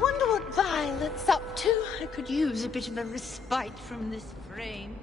wonder what Violet's up to. I could use a bit of a respite from this frame.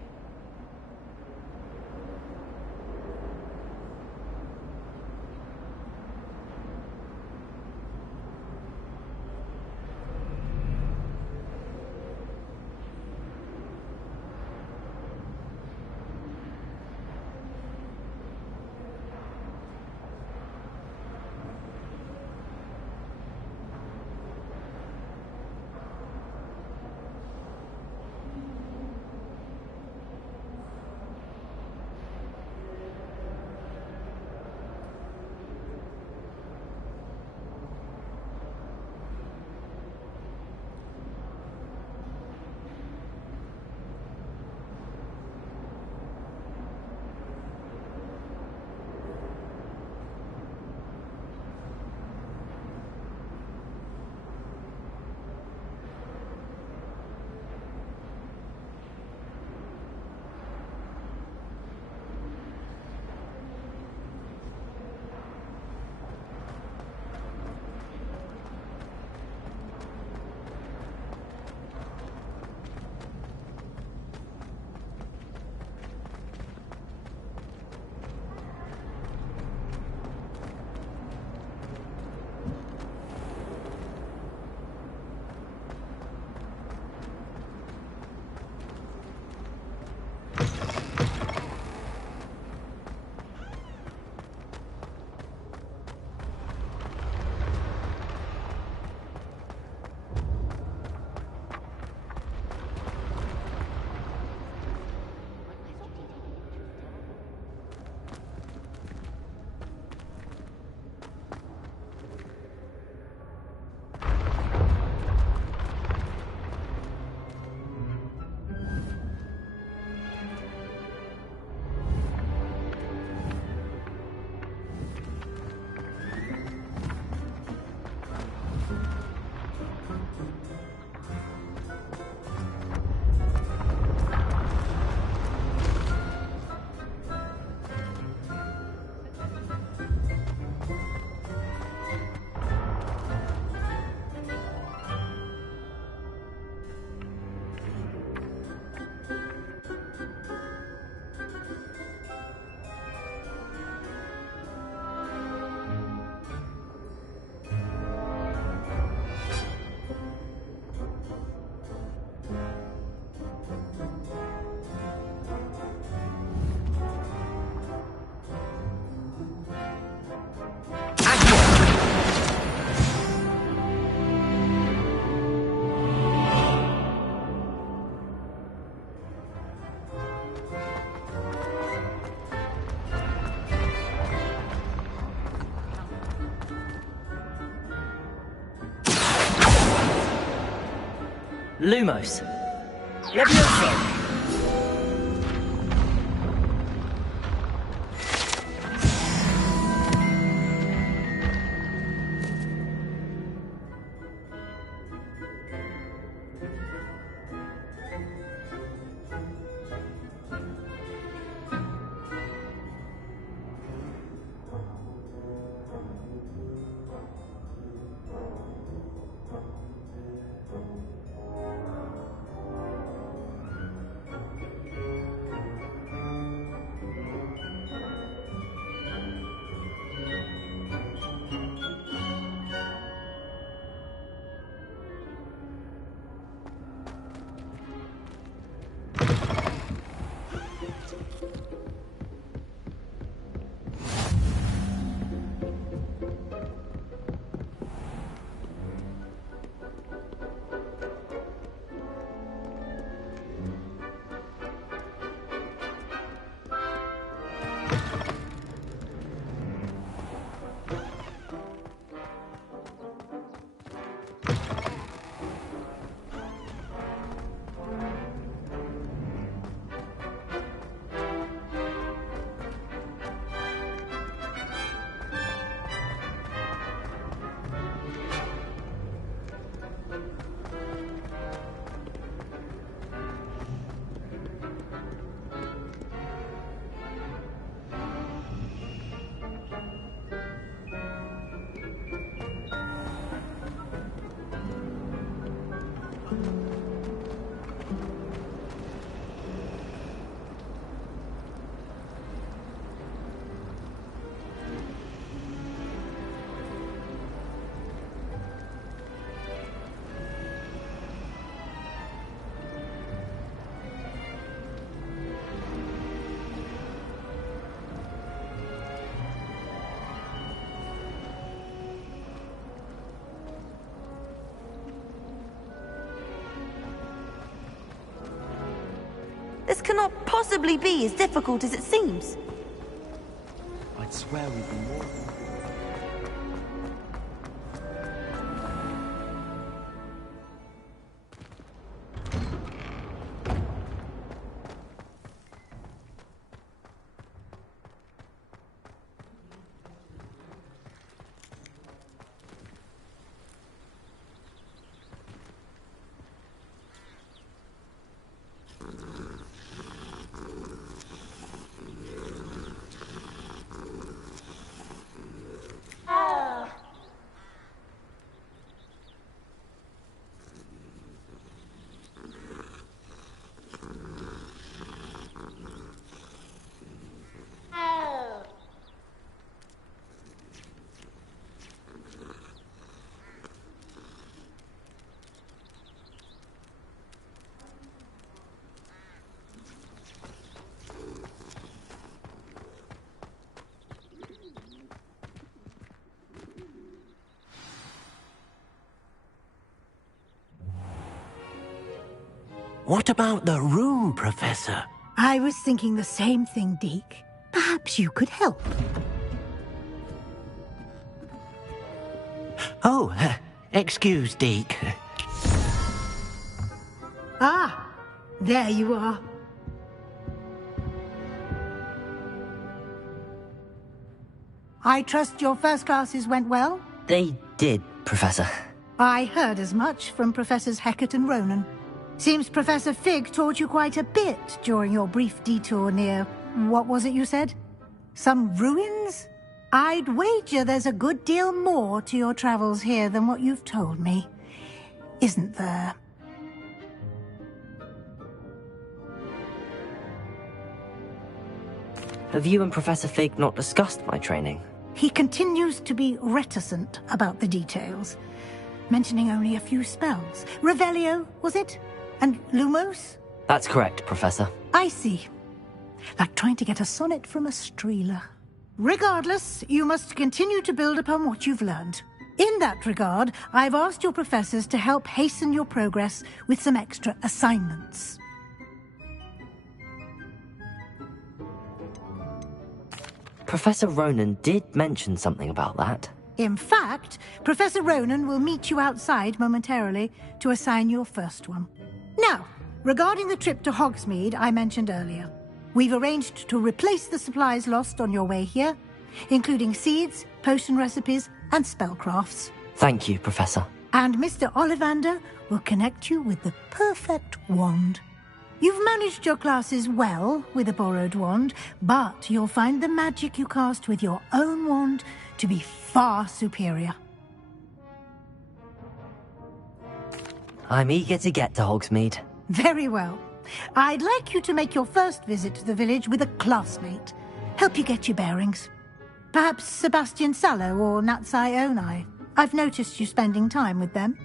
Lumos. Levioso. cannot possibly be as difficult as it seems. I'd swear we'd be more than... What about the room, Professor? I was thinking the same thing, Deke. Perhaps you could help. Oh, excuse, Deke. Ah, there you are. I trust your first classes went well? They did, Professor. I heard as much from Professors Hecat and Ronan. Seems Professor Fig taught you quite a bit during your brief detour near... what was it you said? Some ruins? I'd wager there's a good deal more to your travels here than what you've told me. Isn't there? Have you and Professor Fig not discussed my training? He continues to be reticent about the details, mentioning only a few spells. Revelio, was it? And Lumos? That's correct, Professor. I see. Like trying to get a sonnet from a streeler. Regardless, you must continue to build upon what you've learned. In that regard, I've asked your professors to help hasten your progress with some extra assignments. Professor Ronan did mention something about that. In fact, Professor Ronan will meet you outside momentarily to assign your first one. Now, regarding the trip to Hogsmeade I mentioned earlier, we've arranged to replace the supplies lost on your way here, including seeds, potion recipes, and spellcrafts. Thank you, Professor. And Mr. Ollivander will connect you with the perfect wand. You've managed your classes well with a borrowed wand, but you'll find the magic you cast with your own wand to be far superior. I'm eager to get to Hogsmeade. Very well. I'd like you to make your first visit to the village with a classmate. Help you get your bearings. Perhaps Sebastian Sallow or Natsai Onai. I've noticed you spending time with them.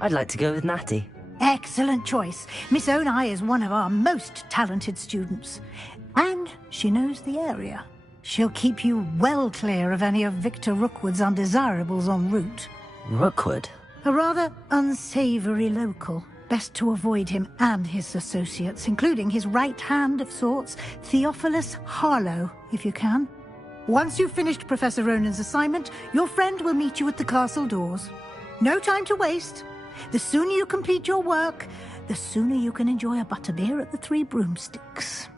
I'd like to go with Natty. Excellent choice. Miss Onai is one of our most talented students. And she knows the area. She'll keep you well clear of any of Victor Rookwood's undesirables en route. Rookwood? A rather unsavoury local. Best to avoid him and his associates, including his right hand of sorts, Theophilus Harlow, if you can. Once you've finished Professor Ronan's assignment, your friend will meet you at the castle doors. No time to waste. The sooner you complete your work, the sooner you can enjoy a butterbeer at the Three Broomsticks.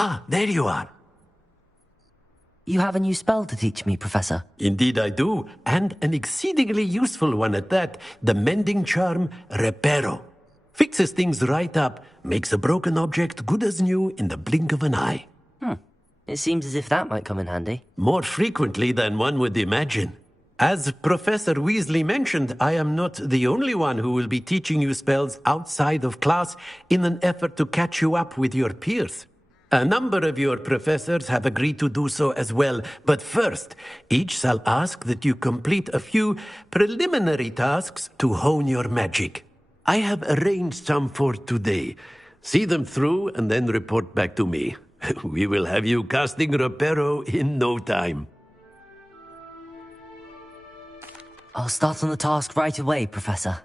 Ah, there you are. You have a new spell to teach me, Professor. Indeed I do, and an exceedingly useful one at that. The mending charm, Reparo. Fixes things right up, makes a broken object good as new in the blink of an eye. It seems as if that might come in handy. More frequently than one would imagine. As Professor Weasley mentioned, I am not the only one who will be teaching you spells outside of class in an effort to catch you up with your peers. A number of your professors have agreed to do so as well, but first, each shall ask that you complete a few preliminary tasks to hone your magic. I have arranged some for today. See them through and then report back to me. We will have you casting Reparo in no time. I'll start on the task right away, Professor.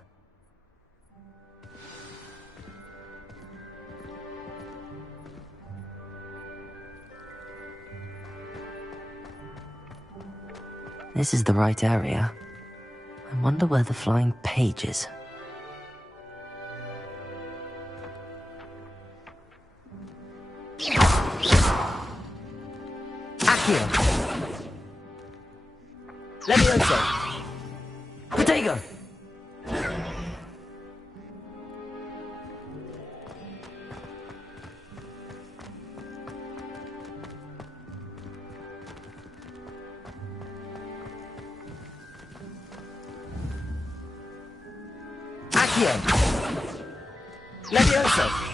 This is the right area. I wonder where the flying page is. Accio! Levioso! Protego! Accio! Levioso!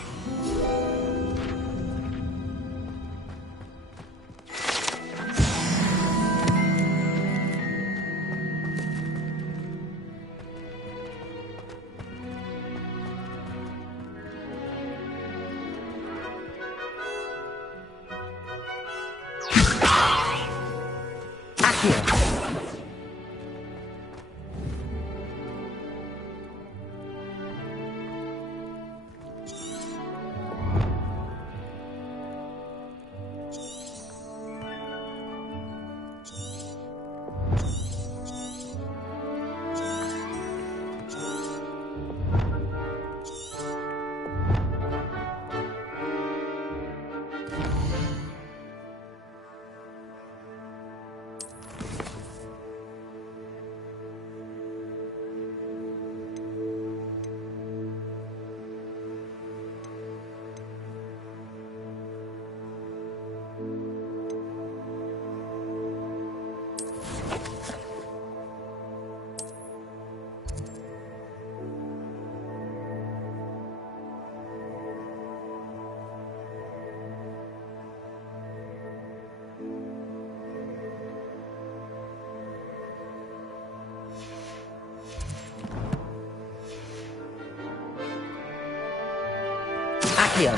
Accio!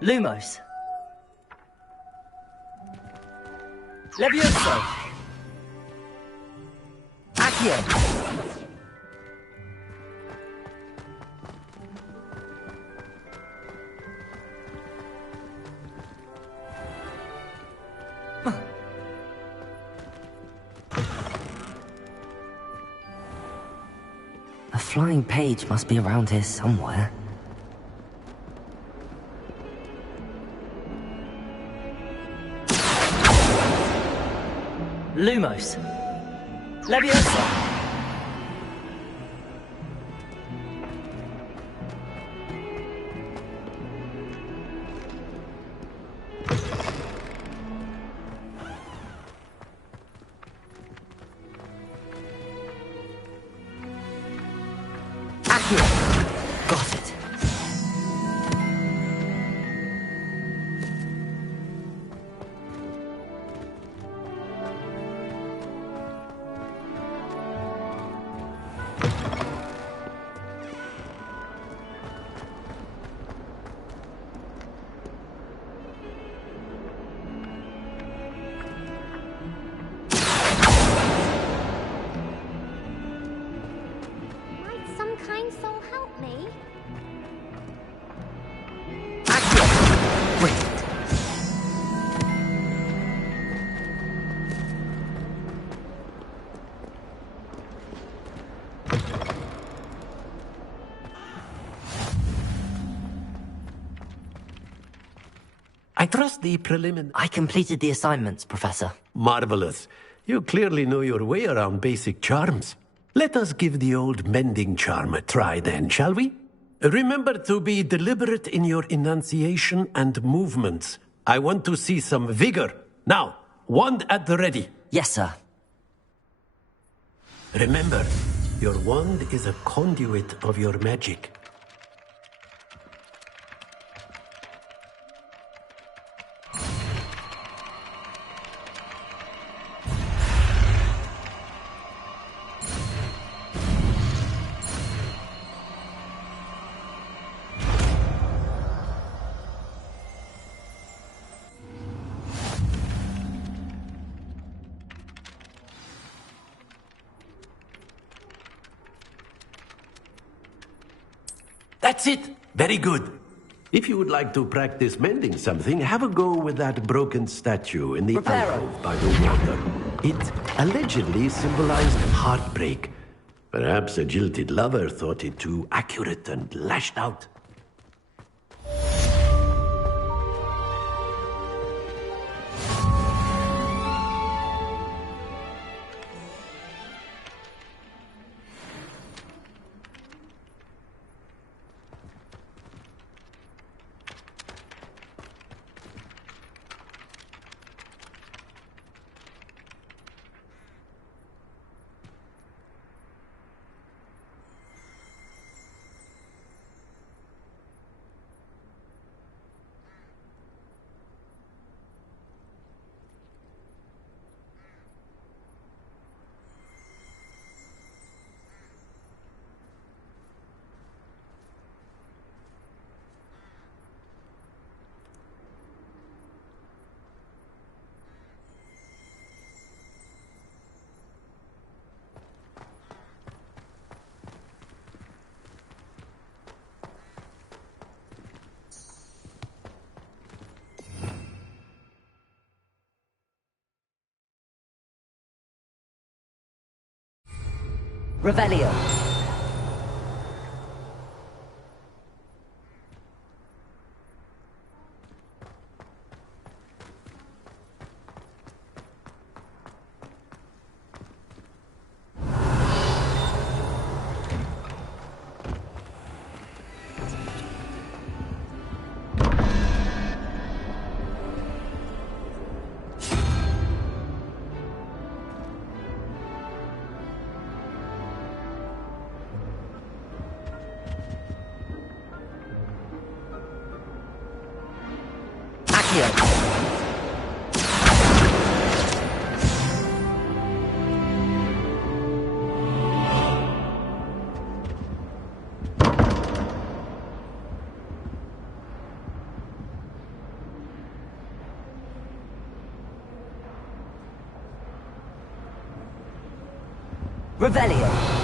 Lumos! Levioso! Accio! A flying page must be around here somewhere. Lumos! Leviosa! Accio! Got it. I trust the preliminary... I completed the assignments, Professor. Marvelous. You clearly know your way around basic charms. Let us give the old mending charm a try then, shall we? Remember to be deliberate in your enunciation and movements. I want to see some vigor. Now, wand at the ready. Yes, sir. Remember, your wand is a conduit of your magic. That's it! Very good. If you would like to practice mending something, have a go with that broken statue in the alcove by the water. It allegedly symbolized heartbreak. Perhaps a jilted lover thought it too accurate and lashed out. Revelio. Revelio.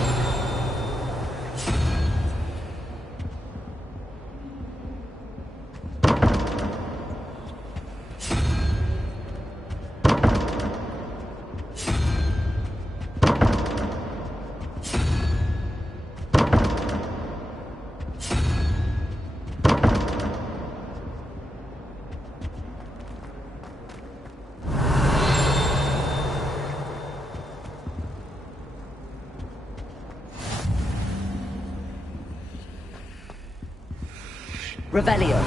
Revelio.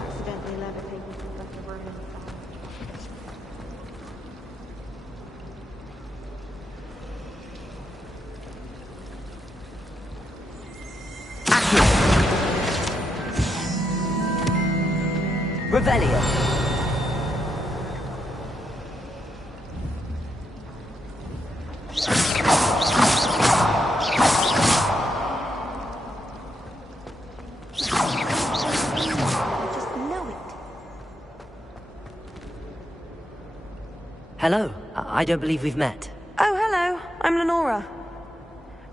Accidentally levitated and left the room in the fire. Revelio. Hello. I don't believe we've met. Oh, hello. I'm Lenora.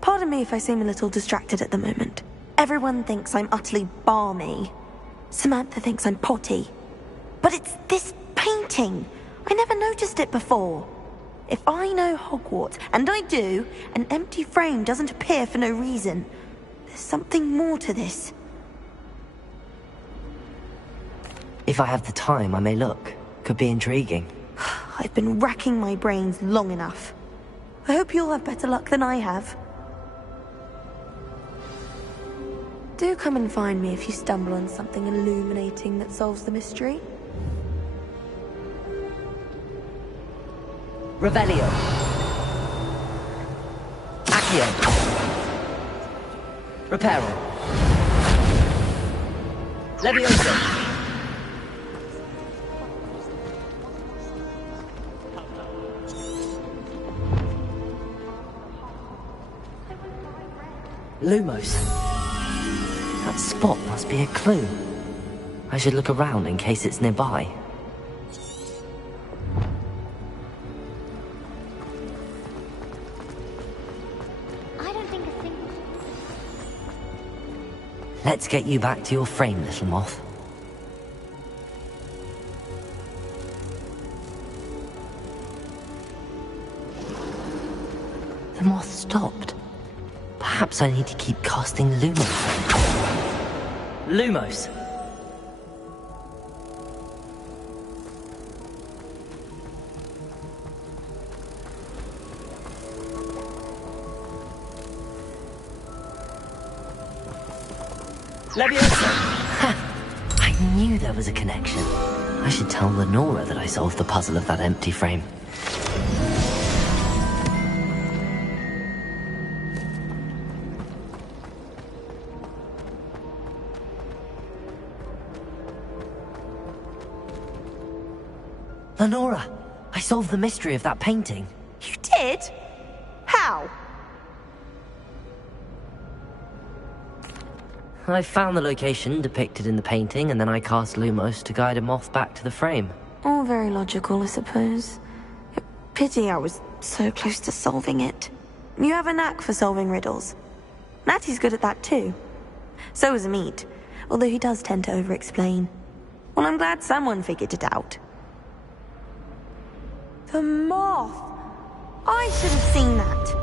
Pardon me if I seem a little distracted at the moment. Everyone thinks I'm utterly balmy. Samantha thinks I'm potty. But it's this painting. I never noticed it before. If I know Hogwarts, and I do, an empty frame doesn't appear for no reason. There's something more to this. If I have the time, I may look. Could be intriguing. I've been racking my brains long enough. I hope you'll have better luck than I have. Do come and find me if you stumble on something illuminating that solves the mystery. Revelio. Accio. Reparo. Levioso. Lumos. That spot must be a clue. I should look around in case it's nearby. I don't think a single... Let's get you back to your frame, little moth. The moth stopped. Perhaps I need to keep casting Lumos. Lumos! Levioso! Ha! I knew there was a connection. I should tell Lenora that I solved the puzzle of that empty frame. Lenora, I solved the mystery of that painting. You did? How? I found the location depicted in the painting, and then I cast Lumos to guide a moth back to the frame. All very logical, I suppose. Pity I was so close to solving it. You have a knack for solving riddles. Natty's good at that too. So is Amit, although he does tend to over-explain. Well, I'm glad someone figured it out. The moth! I should have seen that.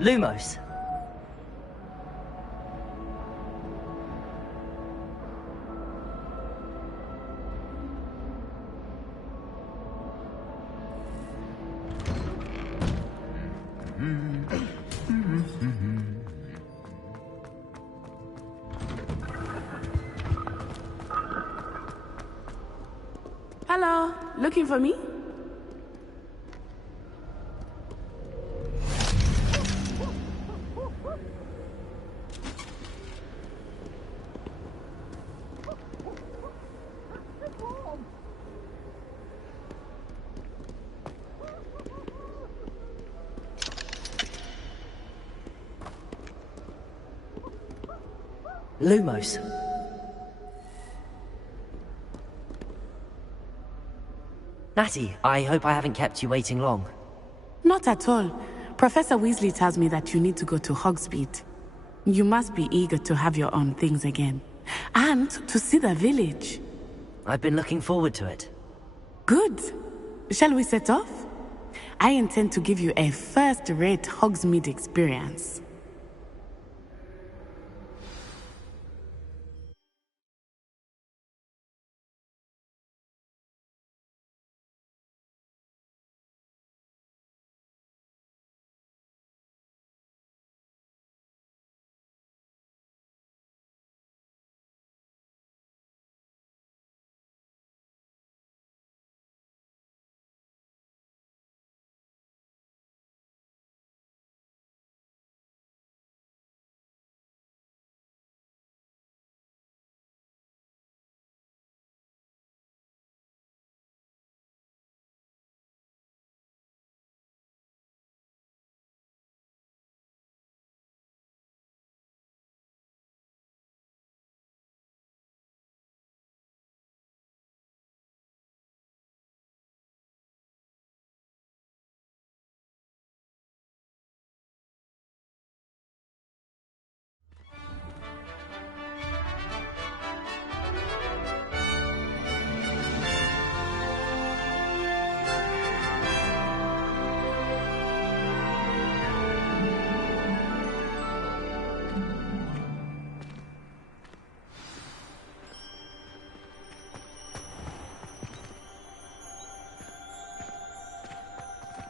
Lumos. Hello, looking for me? Lumos. Natty, I hope I haven't kept you waiting long. Not at all. Professor Weasley tells me that you need to go to Hogsmeade. You must be eager to have your own things again. And to see the village. I've been looking forward to it. Good. Shall we set off? I intend to give you a first-rate Hogsmeade experience.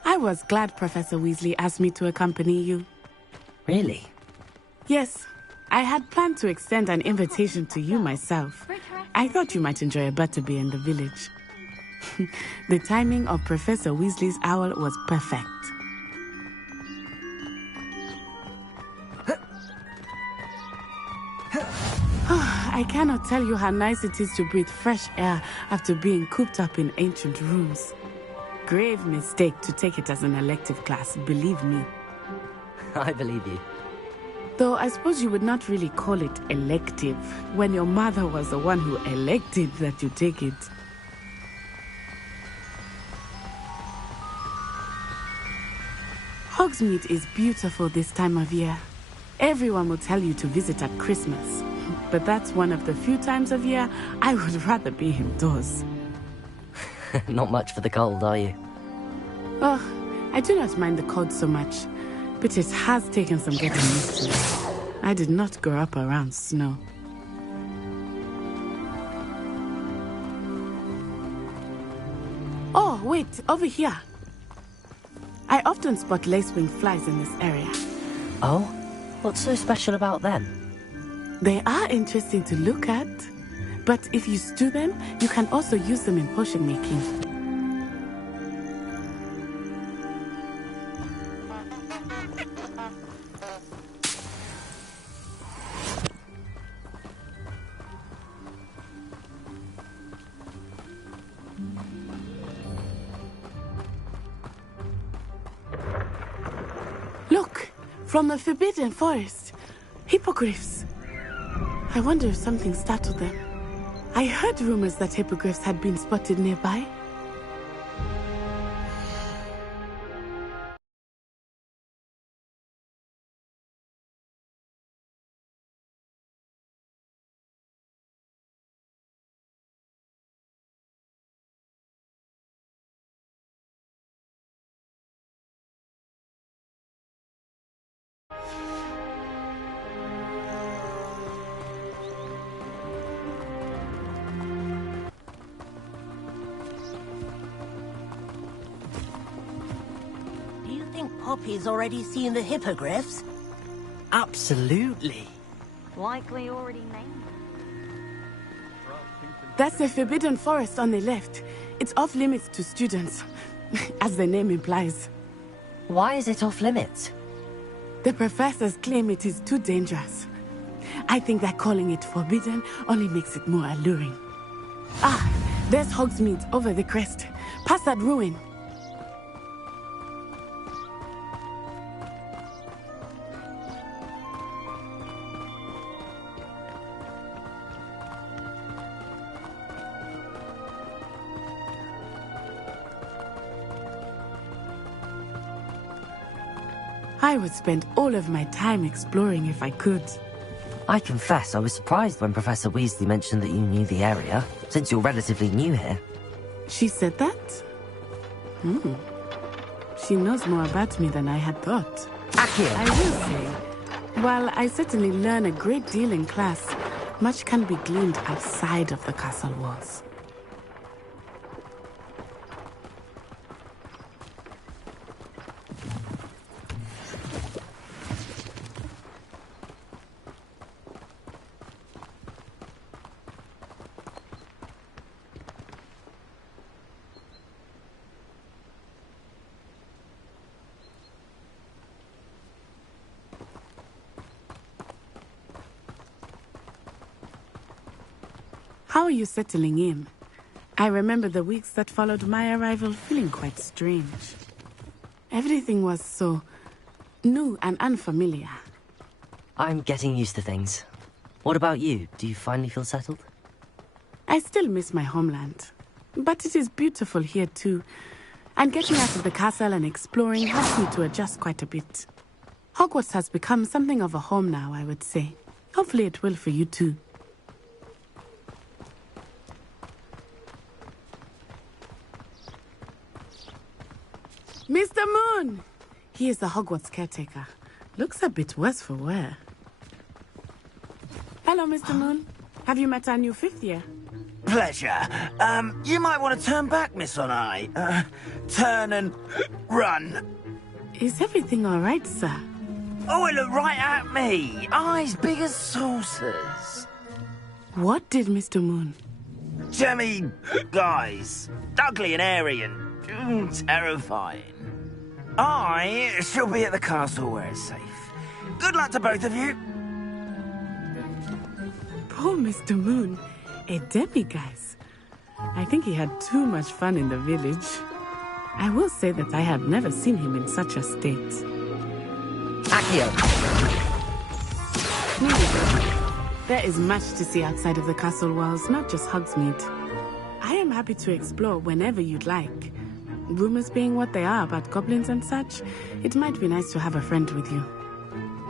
I was glad Professor Weasley asked me to accompany you. Really? Yes, I had planned to extend an invitation to you myself. I thought you might enjoy a butterbeer in the village. The timing of Professor Weasley's owl was perfect. I cannot tell you how nice it is to breathe fresh air after being cooped up in ancient rooms. Grave mistake to take it as an elective class, believe me. I believe you. Though I suppose you would not really call it elective when your mother was the one who elected that you take it. Hogsmeade is beautiful this time of year. Everyone will tell you to visit at Christmas, but that's one of the few times of year I would rather be indoors. Not much for the cold, are you? Oh, I do not mind the cold so much, but it has taken some getting used to. I did not grow up around snow. Oh, wait, over here. I often spot lacewing flies in this area. Oh? What's so special about them? They are interesting to look at, but if you stew them, you can also use them in potion making. Look, from the Forbidden Forest, hippogriffs. I wonder if something startled them. I heard rumors that hippogriffs had been spotted nearby. Poppy's already seen the hippogriffs? Absolutely. Likely already named. That's the Forbidden Forest on the left. It's off limits to students, as the name implies. Why is it off limits? The professors claim it is too dangerous. I think that calling it forbidden only makes it more alluring. Ah, there's Hogsmeade over the crest, past that ruin. I would spend all of my time exploring if I could. I confess I was surprised when Professor Weasley mentioned that you knew the area, since you're relatively new here. She said that? She knows more about me than I had thought. Accio! I will say, while I certainly learn a great deal in class, much can be gleaned outside of the castle walls. How are you settling in? I remember the weeks that followed my arrival feeling quite strange. Everything was so new and unfamiliar. I'm getting used to things. What about you? Do you finally feel settled? I still miss my homeland, but it is beautiful here too. And getting out of the castle and exploring helps me to adjust quite a bit. Hogwarts has become something of a home now, I would say. Hopefully it will for you too. Mr. Moon! He is the Hogwarts caretaker. Looks a bit worse for wear. Hello, Mr. Moon. Have you met our new fifth year? Pleasure. You might want to turn back, Miss Onai. Turn and run. Is everything all right, sir? Oh, it looked right at me. Eyes big as saucers. What did Mr. Moon? Jemmy guys. Ugly and airy and terrifying. I shall be at the castle where it's safe. Good luck to both of you. Poor Mr. Moon. A demiguise. I think he had too much fun in the village. I will say that I have never seen him in such a state. Accio! There is much to see outside of the castle walls, not just Hogsmeade. I am happy to explore whenever you'd like. Rumors being what they are about goblins and such, it might be nice to have a friend with you.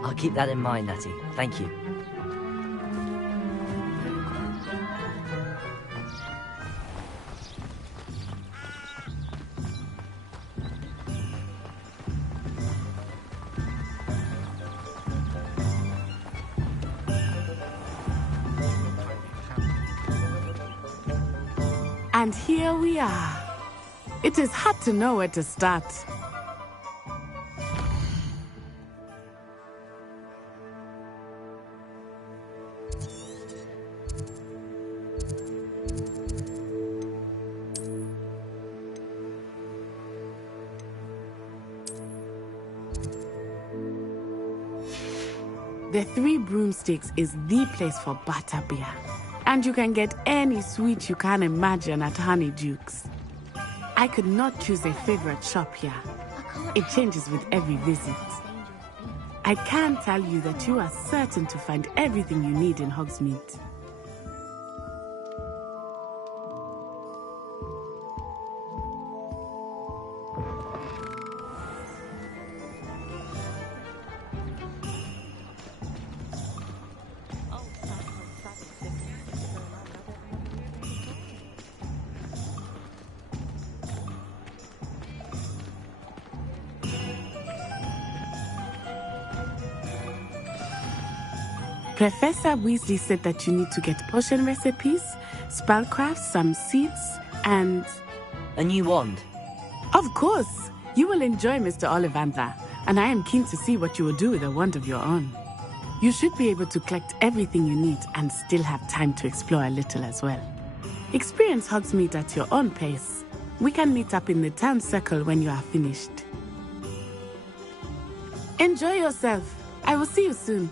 I'll keep that in mind, Natty. Thank you. And here we are. It is hard to know where to start. The Three Broomsticks is the place for butterbeer. And you can get any sweet you can imagine at Honeydukes. I could not choose a favorite shop here. It changes with every visit. I can tell you that you are certain to find everything you need in Hogsmeade. Professor Weasley said that you need to get potion recipes, spellcraft, some seeds, and... A new wand? Of course! You will enjoy Mr. Ollivander, and I am keen to see what you will do with a wand of your own. You should be able to collect everything you need and still have time to explore a little as well. Experience Hogsmeade at your own pace. We can meet up in the town circle when you are finished. Enjoy yourself. I will see you soon.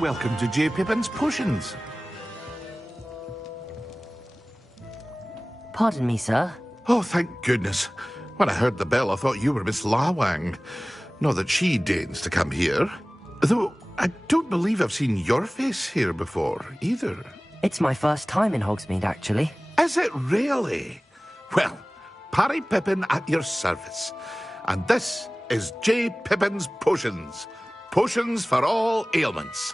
Welcome to J. Pippin's Potions. Pardon me, sir. Oh, thank goodness. When I heard the bell, I thought you were Miss Lawang. Not that she deigns to come here. Though I don't believe I've seen your face here before, either. It's my first time in Hogsmeade, actually. Is it really? Well, Parry Pippin at your service. And this is J. Pippin's Potions. Potions for all ailments.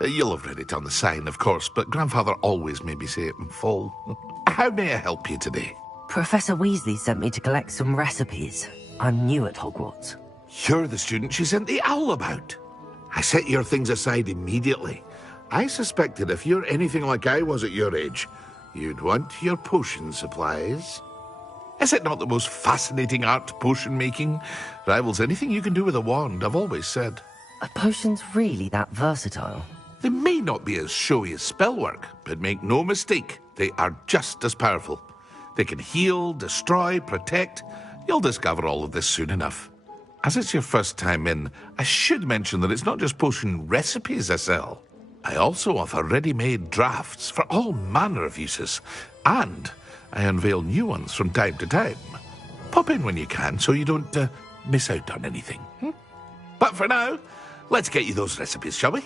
You'll have read it on the sign, of course, but Grandfather always made me say it in full. How may I help you today? Professor Weasley sent me to collect some recipes. I'm new at Hogwarts. You're the student she sent the owl about. I set your things aside immediately. I suspected if you're anything like I was at your age, you'd want your potion supplies. Is it not the most fascinating art, potion making? Rivals anything you can do with a wand, I've always said. Are potions really that versatile? They may not be as showy as spellwork, but make no mistake, they are just as powerful. They can heal, destroy, protect. You'll discover all of this soon enough. As it's your first time in, I should mention that it's not just potion recipes I sell. I also offer ready-made drafts for all manner of uses, and I unveil new ones from time to time. Pop in when you can so you don't miss out on anything. But for now, let's get you those recipes, shall we?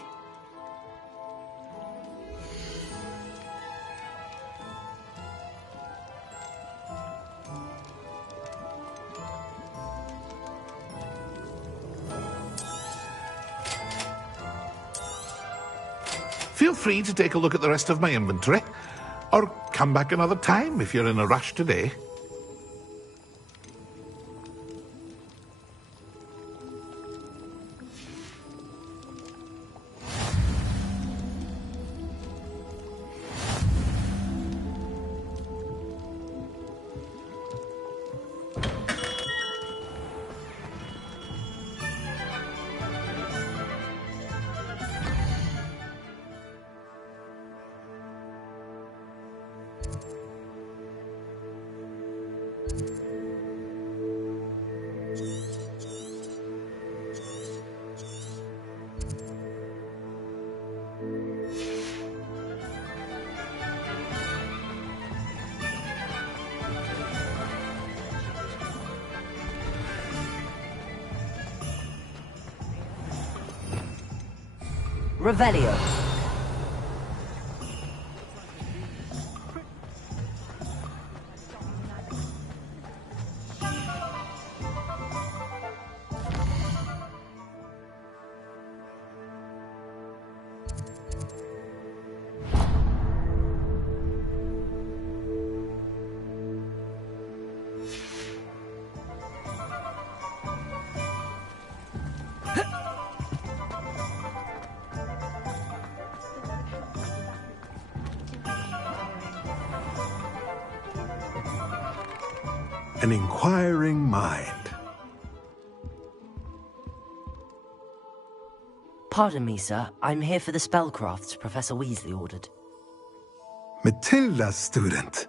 Feel free to take a look at the rest of my inventory, or come back another time if you're in a rush today. Revelio. An inquiring mind. Pardon me, sir. I'm here for the spellcrafts Professor Weasley ordered. Matilda, student.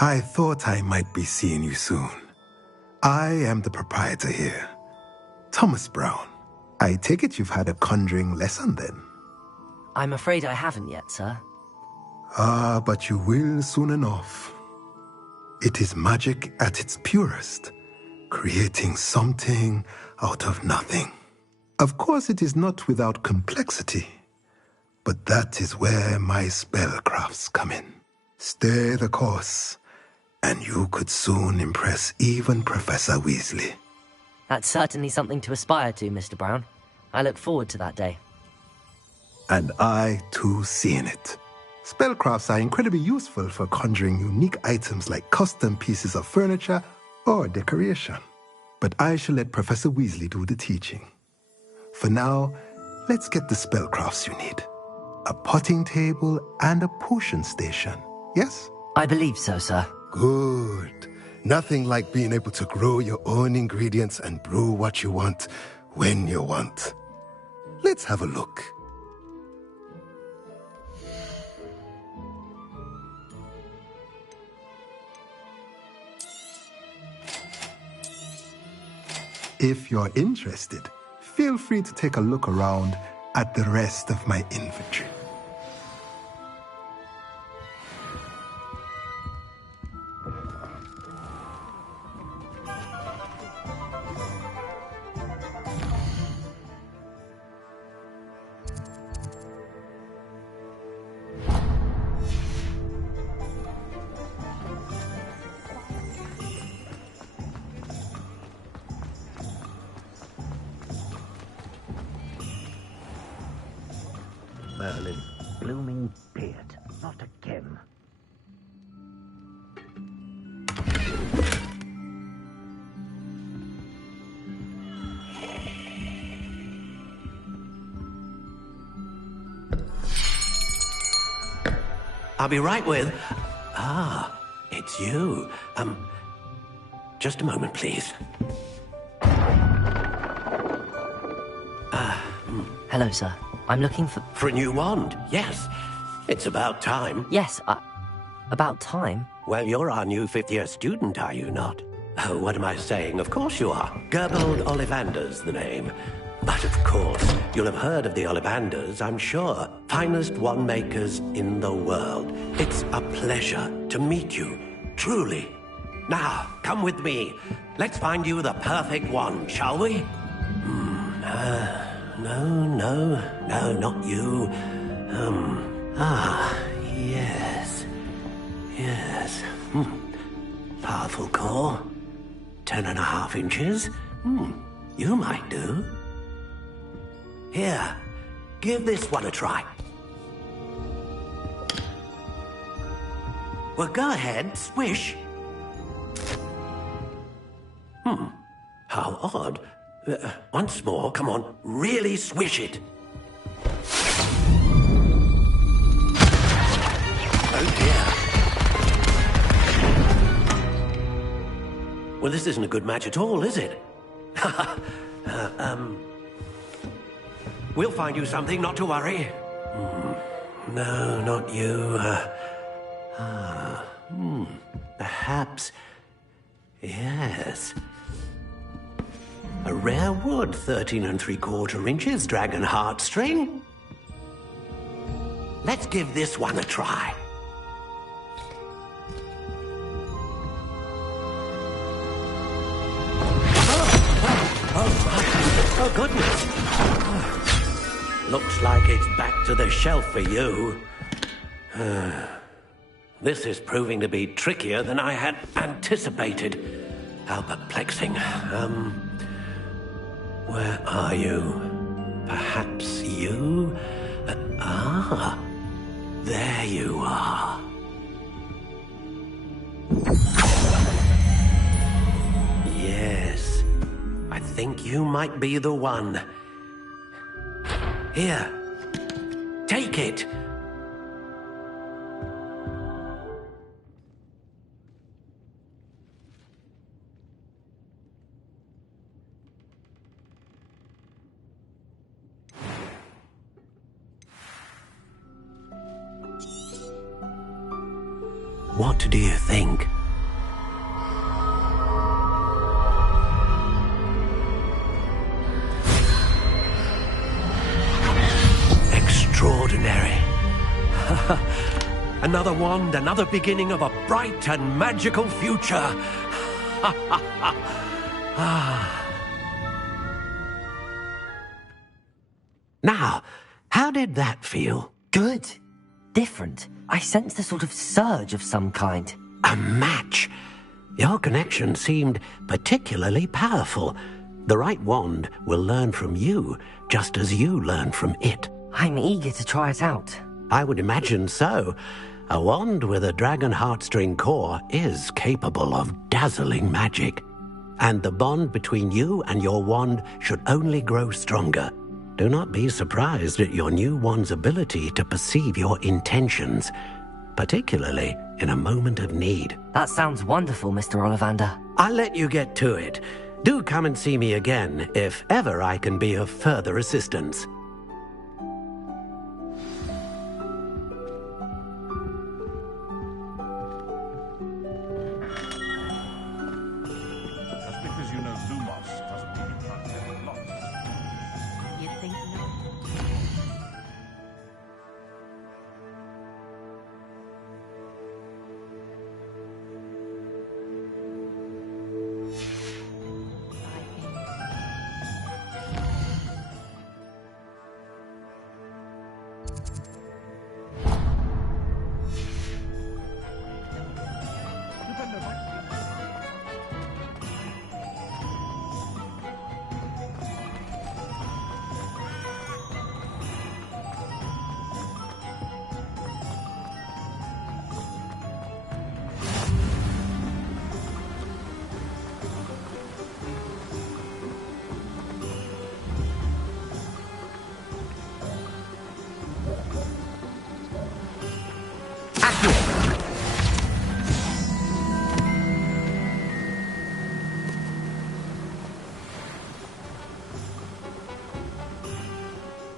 I thought I might be seeing you soon. I am the proprietor here, Thomas Brown. I take it you've had a conjuring lesson then? I'm afraid I haven't yet, sir. Ah, but you will soon enough. It is magic at its purest, creating something out of nothing. Of course, it is not without complexity, but that is where my spellcrafts come in. Stay the course, and you could soon impress even Professor Weasley. That's certainly something to aspire to, Mr. Brown. I look forward to that day. And I, too, seeing it. Spellcrafts are incredibly useful for conjuring unique items like custom pieces of furniture or decoration. But I shall let Professor Weasley do the teaching. For now, let's get the spellcrafts you need. A potting table and a potion station, yes? I believe so, sir. Good. Nothing like being able to grow your own ingredients and brew what you want when you want. Let's have a look. If you're interested, feel free to take a look around at the rest of my inventory. Merlin, blooming beard, not again. I'll be right with... Ah, it's you. Just a moment, please. Hello, sir. I'm looking for... For a new wand, yes. It's about time. Yes, about time? Well, you're our new fifth-year student, are you not? Oh, what am I saying? Of course you are. Gerbold Ollivander's the name. But of course, you'll have heard of the Ollivanders, I'm sure. Finest wand makers in the world. It's a pleasure to meet you, truly. Now, come with me. Let's find you the perfect wand, shall we? No, not you. Yes. Powerful core. 10.5 inches. You might do. Here, give this one a try. Well, go ahead, swish. How odd. Once more, come on, really swish it. Oh dear. Well, this isn't a good match at all, is it? We'll find you something, not to worry. No, not you. Perhaps... Yes. A rare wood, 13 3/4 inches, dragon heartstring. Let's give this one a try. Oh, goodness. Looks like it's back to the shelf for you. This is proving to be trickier than I had anticipated. How perplexing. Where are you? Perhaps you? There you are. Yes, I think you might be the one. Here, take it. What do you think? Extraordinary. Another wand, another beginning of a bright and magical future. Now, how did that feel? Good. Different. I sensed a sort of surge of some kind. A match. Your connection seemed particularly powerful. The right wand will learn from you, just as you learn from it. I'm eager to try it out. I would imagine so. A wand with a dragon heartstring core is capable of dazzling magic. And the bond between you and your wand should only grow stronger. Do not be surprised at your new wand's ability to perceive your intentions, particularly in a moment of need. That sounds wonderful, Mr. Ollivander. I'll let you get to it. Do come and see me again if ever I can be of further assistance. Just because you know Lumos doesn't mean you can't get a lot. You think not?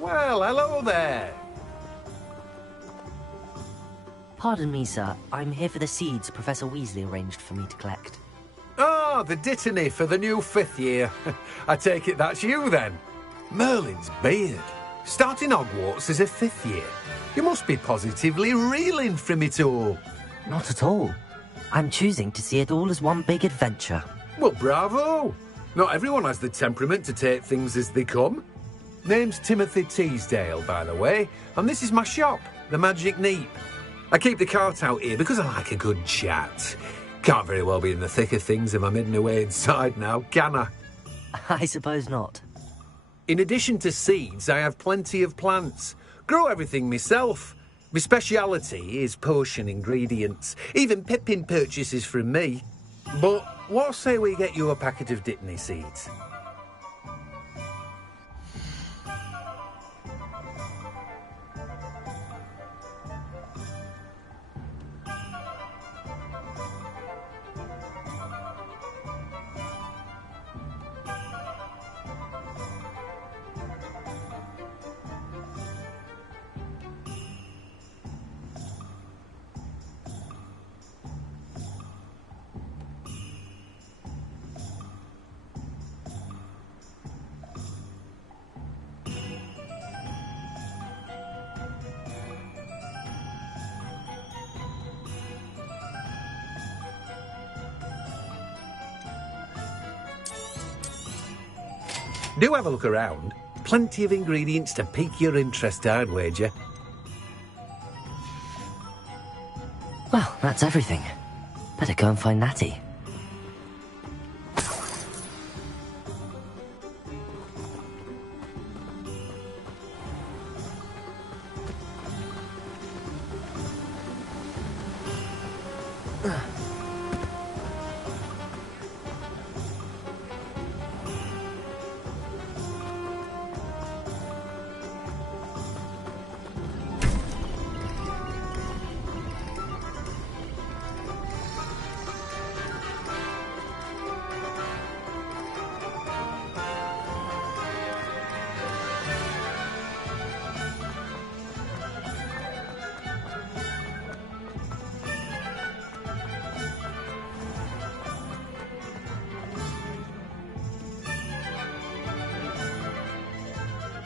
Well, hello there. Pardon me, sir. I'm here for the seeds Professor Weasley arranged for me to collect. Ah, the dittany for the new 5th year. I take it that's you, then. Merlin's beard. Starting Hogwarts as a 5th year. You must be positively reeling from it all. Not at all. I'm choosing to see it all as one big adventure. Well, bravo. Not everyone has the temperament to take things as they come. Name's Timothy Teasdale, by the way, and this is my shop, the Magic Neep. I keep the cart out here because I like a good chat. Can't very well be in the thick of things if I'm hidden away inside now, can I? I suppose not. In addition to seeds, I have plenty of plants. Grow everything myself. My speciality is potion ingredients. Even Pippin purchases from me. But what say we get you a packet of Dittany seeds? Do have a look around. Plenty of ingredients to pique your interest, I'd wager. Well, that's everything. Better go and find Natty.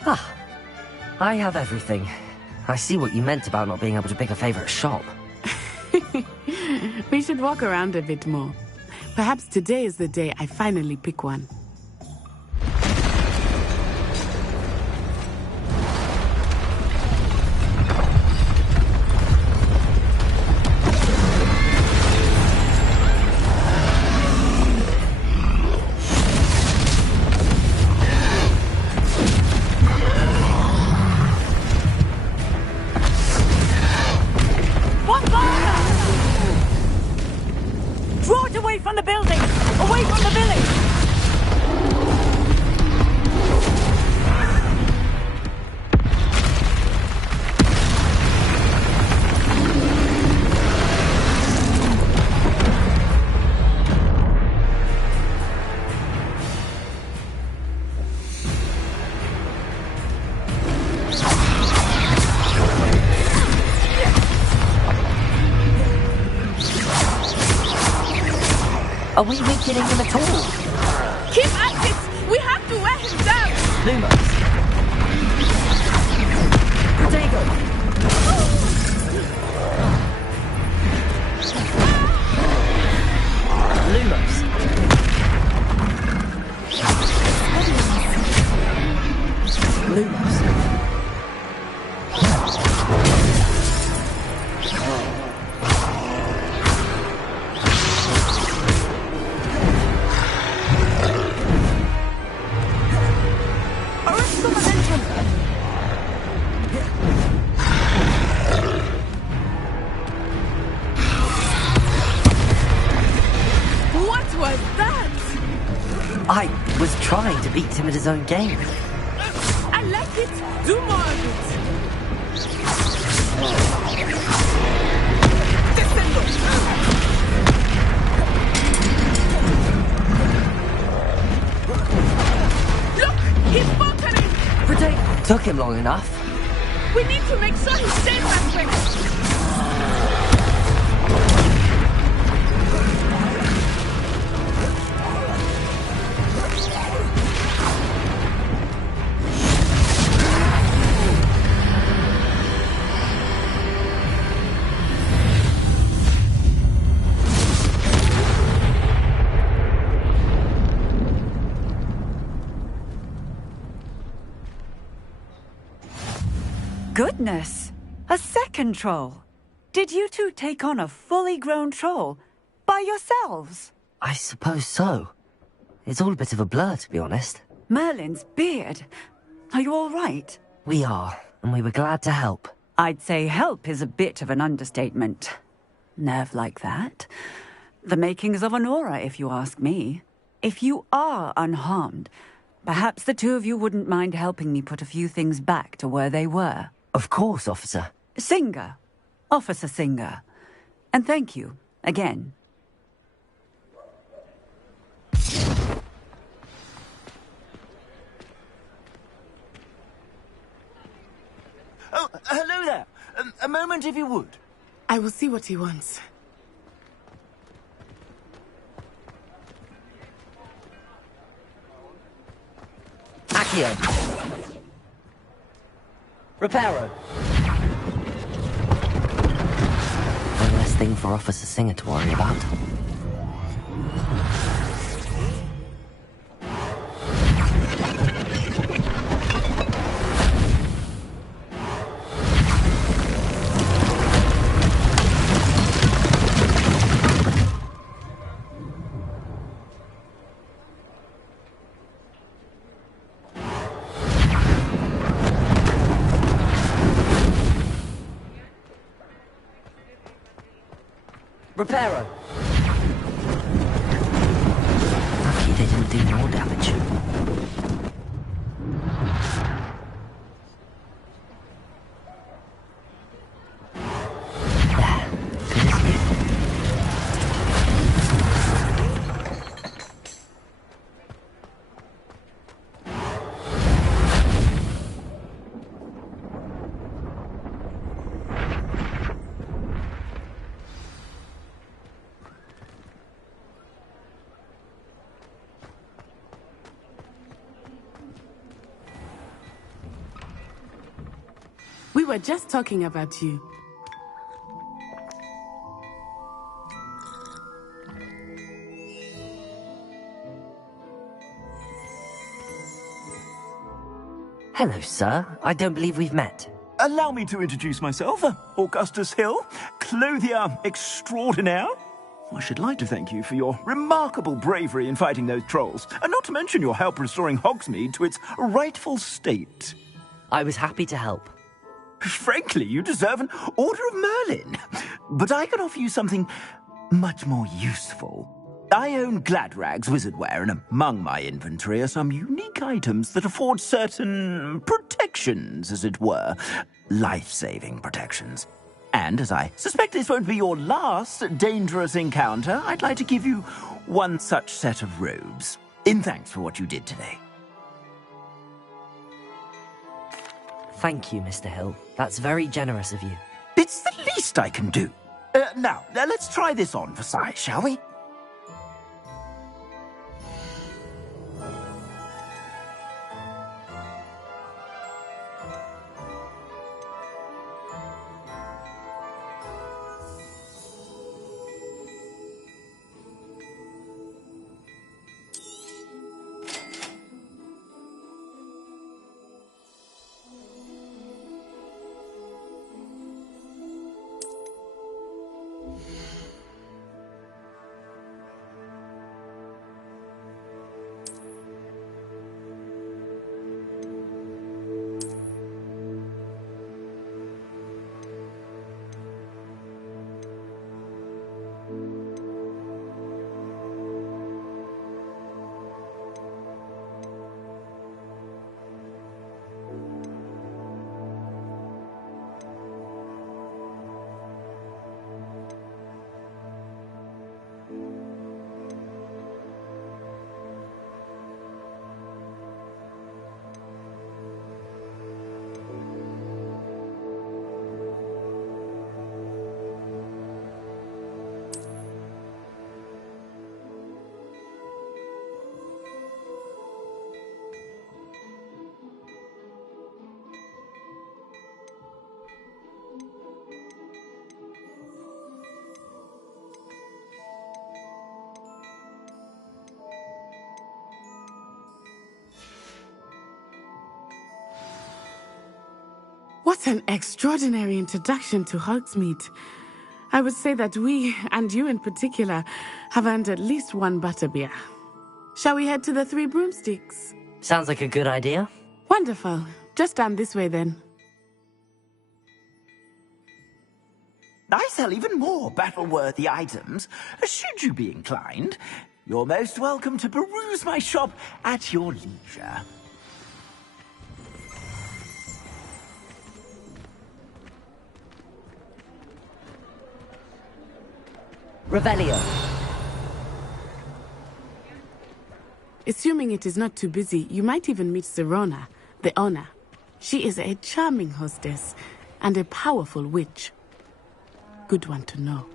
Ah, I have everything. I see what you meant about not being able to pick a favorite shop. We should walk around a bit more. Perhaps today is the day I finally pick one. Are we weakening him at all? Keep at it! We have to wear him down! Lumos. Protego. Lumos. Lumos. What was that? I was trying to beat him at his own game. I like it. Do more of it. Descendo. Look, he's faltering. Took him long enough. We need to make sure he stays that way. Goodness! A second troll! Did you two take on a fully grown troll? By yourselves? I suppose so. It's all a bit of a blur, to be honest. Merlin's beard. Are you all right? We are, and we were glad to help. I'd say help is a bit of an understatement. Nerve like that. The makings of an aura, if you ask me. If you are unharmed, perhaps the two of you wouldn't mind helping me put a few things back to where they were. Of course, officer. Singer. Officer Singer. And thank you, again. Oh, hello there. A moment, if you would. I will see what he wants. Accio. Reparo. One less thing for Officer Singer to worry about. Reparo. Lucky they didn't do more damage. There. Good as new. We were just talking about you. Hello, sir. I don't believe we've met. Allow me to introduce myself. Augustus Hill, clothier extraordinaire. I should like to thank you for your remarkable bravery in fighting those trolls, and not to mention your help restoring Hogsmeade to its rightful state. I was happy to help. Frankly, you deserve an Order of Merlin. But I can offer you something much more useful. I own Gladrag's wizardware, and among my inventory are some unique items that afford certain protections, as it were. Life-saving protections. And as I suspect this won't be your last dangerous encounter, I'd like to give you one such set of robes, in thanks for what you did today. Thank you, Mr. Hill. That's very generous of you. It's the least I can do. Now, let's try this on for size, shall we? What an extraordinary introduction to Hogsmeade. I would say that we, and you in particular, have earned at least one butterbeer. Shall we head to the Three Broomsticks? Sounds like a good idea. Wonderful. Just down this way then. I sell even more battle-worthy items, should you be inclined. You're most welcome to peruse my shop at your leisure. Revelio. Assuming it is not too busy, you might even meet Sirona, the owner. She is a charming hostess and a powerful witch. Good one to know.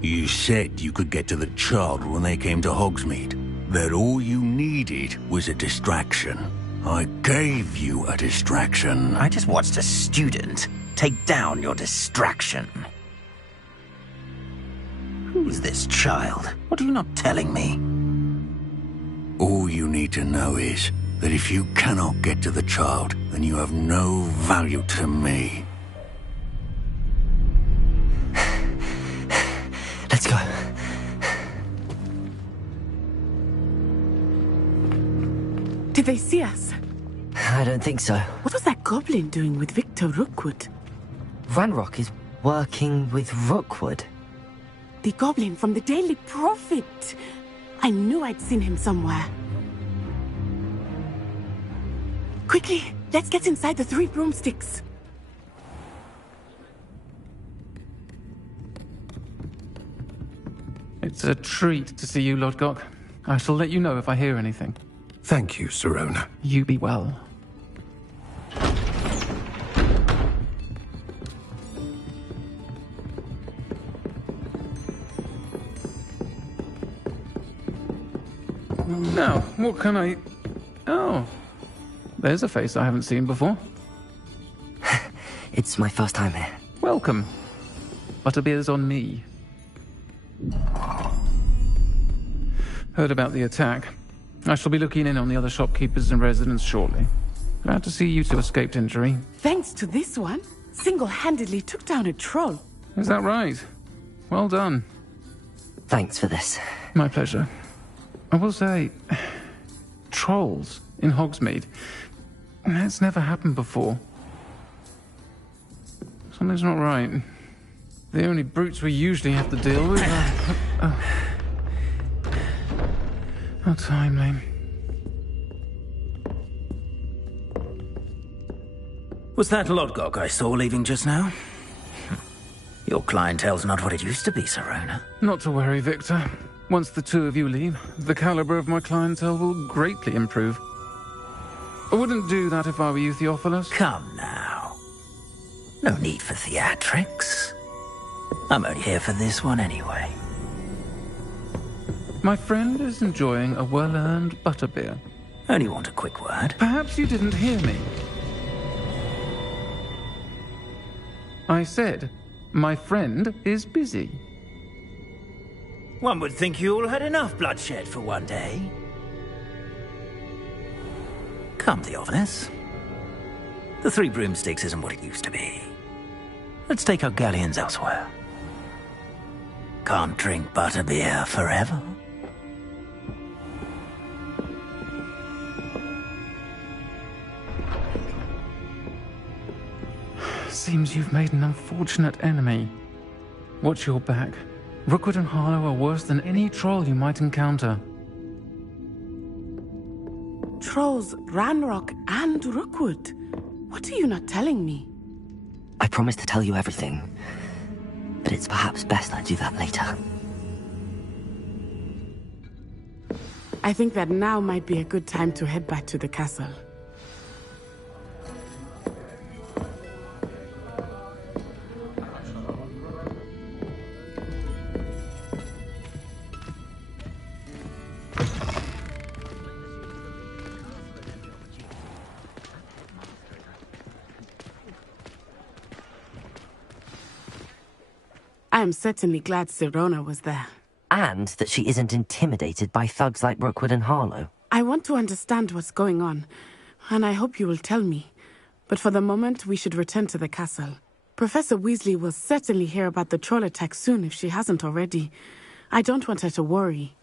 You said you could get to the child when they came to Hogsmeade. That all you needed was a distraction. I gave you a distraction. I just watched a student take down your distraction. Who's this child? What are you not telling me? All you need to know is that if you cannot get to the child, then you have no value to me. Let's go. Did they see us? I don't think so. What was that goblin doing with Victor Rookwood? Ranrock is working with Rookwood. The goblin from the Daily Prophet. I knew I'd seen him somewhere. Quickly, let's get inside the Three Broomsticks. It's a treat to see you, Lodgok. I shall let you know if I hear anything. Thank you, Sirona. You be well. Now, what can I... Oh, there's a face I haven't seen before. It's my first time here. Welcome. Butterbeer's on me. Heard about the attack. I shall be looking in on the other shopkeepers and residents shortly. Glad to see you two escaped injury. Thanks to this one, single-handedly took down a troll. Is that right? Well done. Thanks for this. My pleasure. I will say, trolls in Hogsmeade. That's never happened before. Something's not right. The only brutes we usually have to deal with are... How timely. Was that Lodgok I saw leaving just now? Your clientele's not what it used to be, Sirona. Not to worry, Victor. Once the two of you leave, the caliber of my clientele will greatly improve. I wouldn't do that if I were you, Theophilus. Come now. No need for theatrics. I'm only here for this one anyway. My friend is enjoying a well-earned butterbeer. Only want a quick word. Perhaps you didn't hear me. I said, my friend is busy. One would think you all had enough bloodshed for one day. Come, Theophilus. The Three Broomsticks isn't what it used to be. Let's take our galleons elsewhere. Can't drink butterbeer forever. Seems you've made an unfortunate enemy. Watch your back. Rookwood and Harlow are worse than any troll you might encounter. Trolls, Ranrock, and Rookwood. What are you not telling me? I promised to tell you everything, but it's perhaps best I do that later. I think that now might be a good time to head back to the castle. I am certainly glad Sirona was there. And that she isn't intimidated by thugs like Rookwood and Harlow. I want to understand what's going on, and I hope you will tell me. But for the moment, we should return to the castle. Professor Weasley will certainly hear about the troll attack soon if she hasn't already. I don't want her to worry.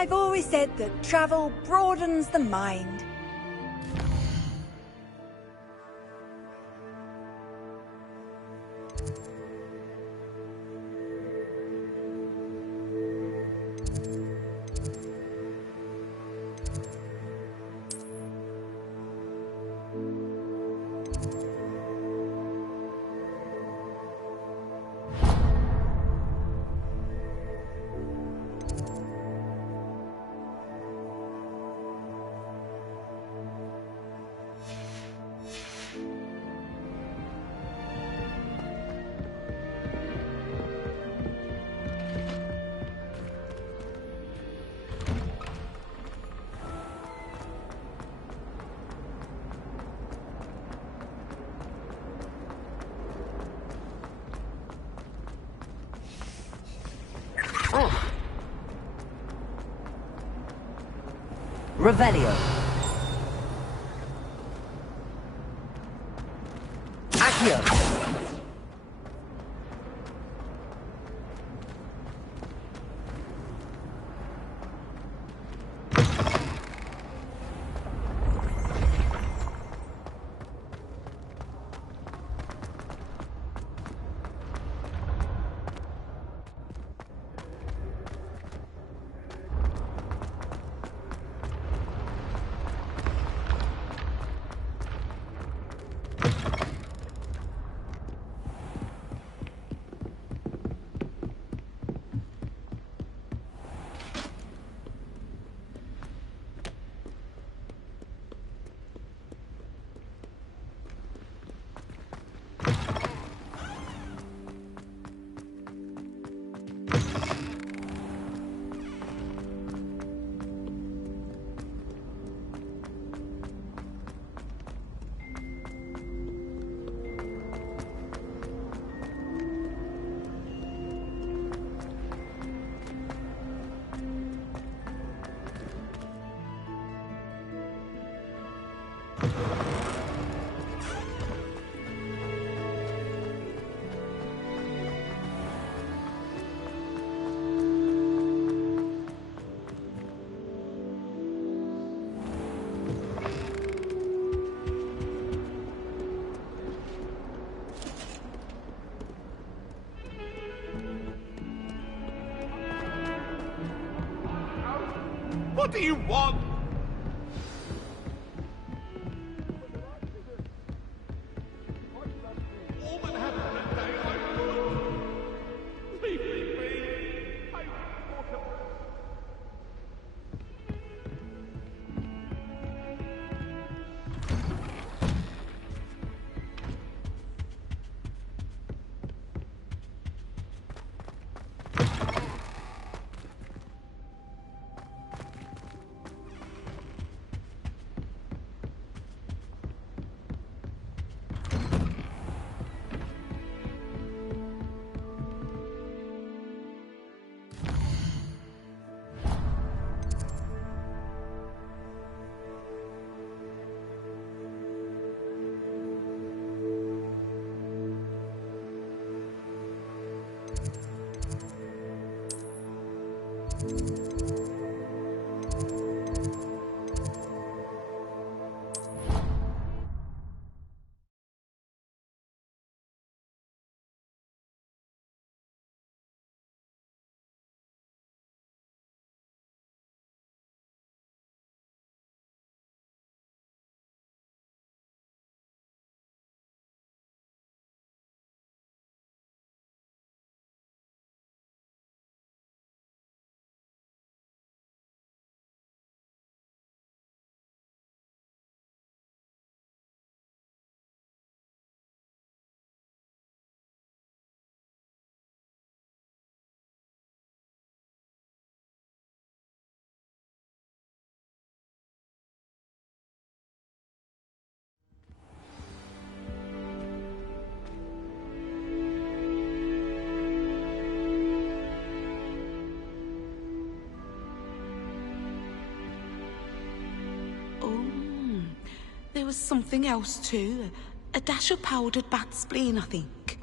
I've always said that travel broadens the mind. Revelio. Accio. What do you want? There was something else too. A dash of powdered bat spleen, I think.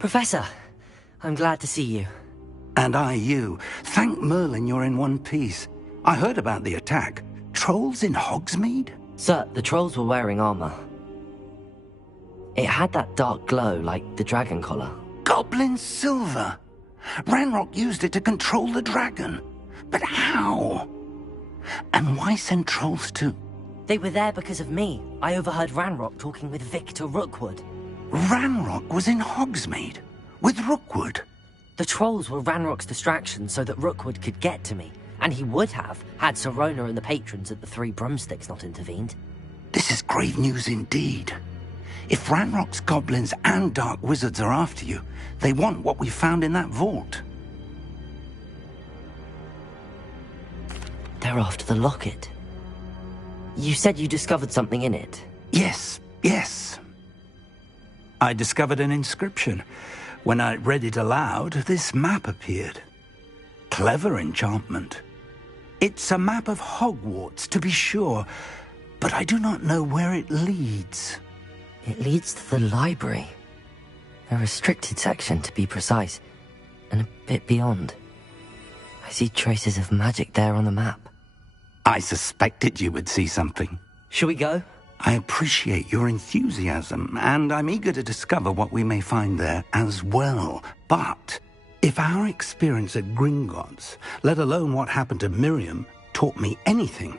Professor, I'm glad to see you. And I you. Thank Merlin you're in one piece. I heard about the attack. Trolls in Hogsmeade? Sir, the trolls were wearing armor. It had that dark glow like the dragon collar. Goblin silver! Ranrock used it to control the dragon. But how? And why send trolls too? They were there because of me. I overheard Ranrock talking with Victor Rookwood. Ranrock was in Hogsmeade? With Rookwood? The trolls were Ranrock's distraction so that Rookwood could get to me. And he would have, had Sirona and the patrons at the Three Broomsticks not intervened. This is grave news indeed. If Ranrock's goblins and dark wizards are after you, they want what we found in that vault. They're after the locket. You said you discovered something in it. Yes. I discovered an inscription. When I read it aloud, this map appeared. Clever enchantment. It's a map of Hogwarts, to be sure, but I do not know where it leads. It leads to the library. A restricted section, to be precise, and a bit beyond. I see traces of magic there on the map. I suspected you would see something. Shall we go? I appreciate your enthusiasm, and I'm eager to discover what we may find there as well. But if our experience at Gringotts, let alone what happened to Miriam, taught me anything,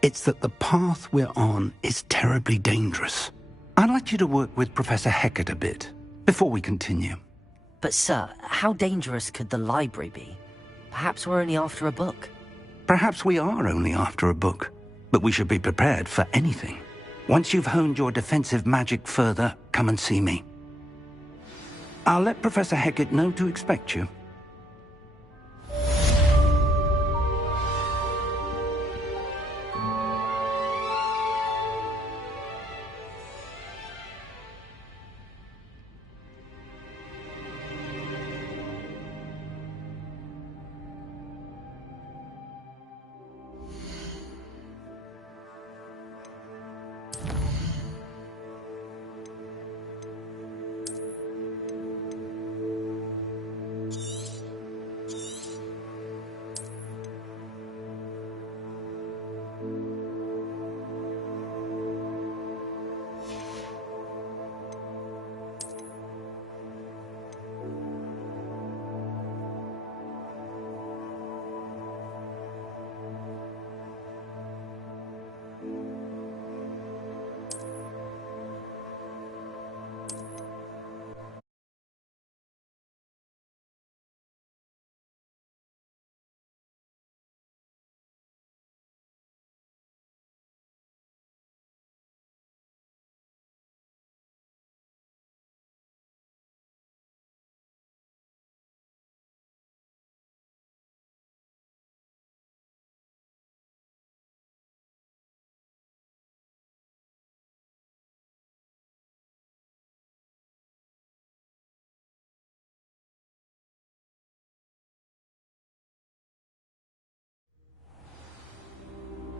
it's that the path we're on is terribly dangerous. I'd like you to work with Professor Hecat a bit, before we continue. But sir, how dangerous could the library be? Perhaps we're only after a book. Perhaps we are only after a book, but we should be prepared for anything. Once you've honed your defensive magic further, come and see me. I'll let Professor Hecat know to expect you.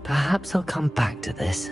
Perhaps I'll come back to this.